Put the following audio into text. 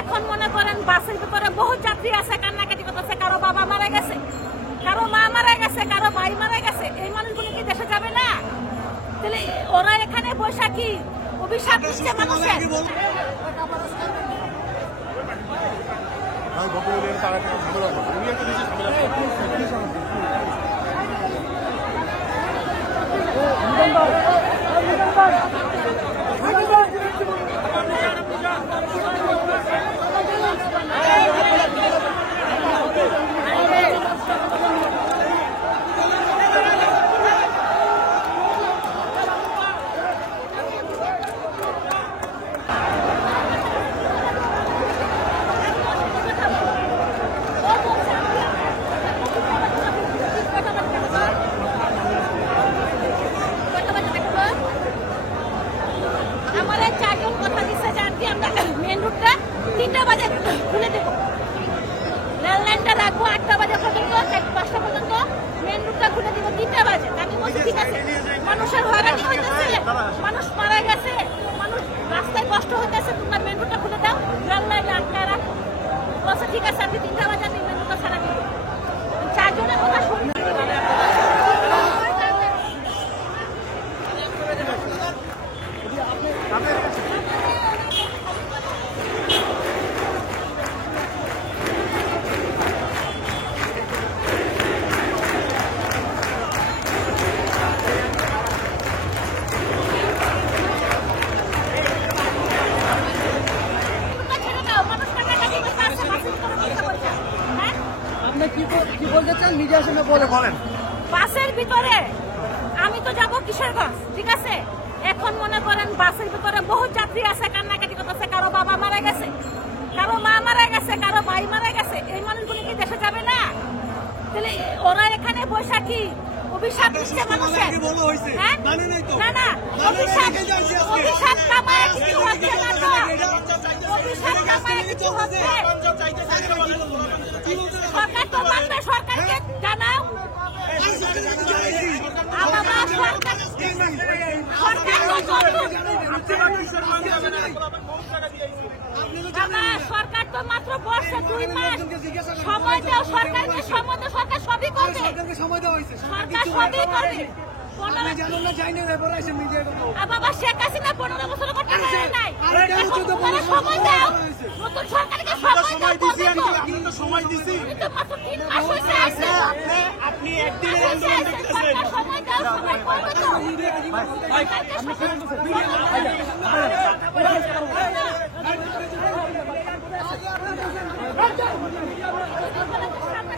এখন মনে করেন বাসের ভিতরে বহু যাত্রী আছে, কান্নাকাটি করতেছে, কারো বাবা মারা গেছে, কারো মা মারা গেছে, কারো ভাই মারা গেছে। এই মানুষগুলো কি দেশে যাবে না? তাহলে ওরা এখানে বৈশাখী অভিশাপ দিচ্ছে মানুষের। আমাদের 4 জন কথা দিচ্ছে যে আন্টি আমরা মেন রুটটা 3টা বাজে খুলে দেবো, রেল লাইনটা রাখবো 8টা বাজে পর্যন্ত, 5টা পর্যন্ত মেন রুটটা খুলে দিব 3টা বাজে। আমি বলছি ঠিক আছে, মানুষের হয়রানি হইতেছে, মানুষ মারা গেছে, মানুষ রাস্তায় কষ্ট হইতেছে, তোমরা মেন রুটটা খুলে দাও, রেল লাইন আটকা রাখো। বলছে ঠিক আছে, আপনি 3টা বাজে আমি মেন রুটটা ছাড়া দিব। 4 জনের কথা শুনছি। কি বলতে চান মিডিয়ার সামনে বলেন। বাসের ভিতরে আমি তো যাবো কিশোরগঞ্জ, ঠিক আছে। এখন মনে করেন বাসের ভিতরে বহু যাত্রী আছে, কান্নাকাটি করতেছে, কারো বাবা মারা গেছে, কারো মা মারা গেছে, কারো ভাই মারা গেছে। এই মানুষগুলো কি দেশে যাবে না? তাহলে ওরা এখানে বৈশাখী অভিশাপ দিচ্ছে মানুষের। না না, অভিশাপ কামায় কিছু হচ্ছে না তো, অভিশাপ কামায় কিছু হচ্ছে। সরকার তো মানবে, সরকারকে জানাও। সরকার তো মাত্র বর্ষে 2 মাস সময় দেও, সরকারকে সময় দেও, সরকার সবই করবে, সরকার সবই করবে। বাবা শেখ হাসিনা 15 বছর করতে পারে নাই, সময় দাও, নতুন সরকারকে সময় দিছি। মাত্র 3 মাস হয়েছে, আপনি একদিনে সময় দাও, সময় করবে তো। সামনে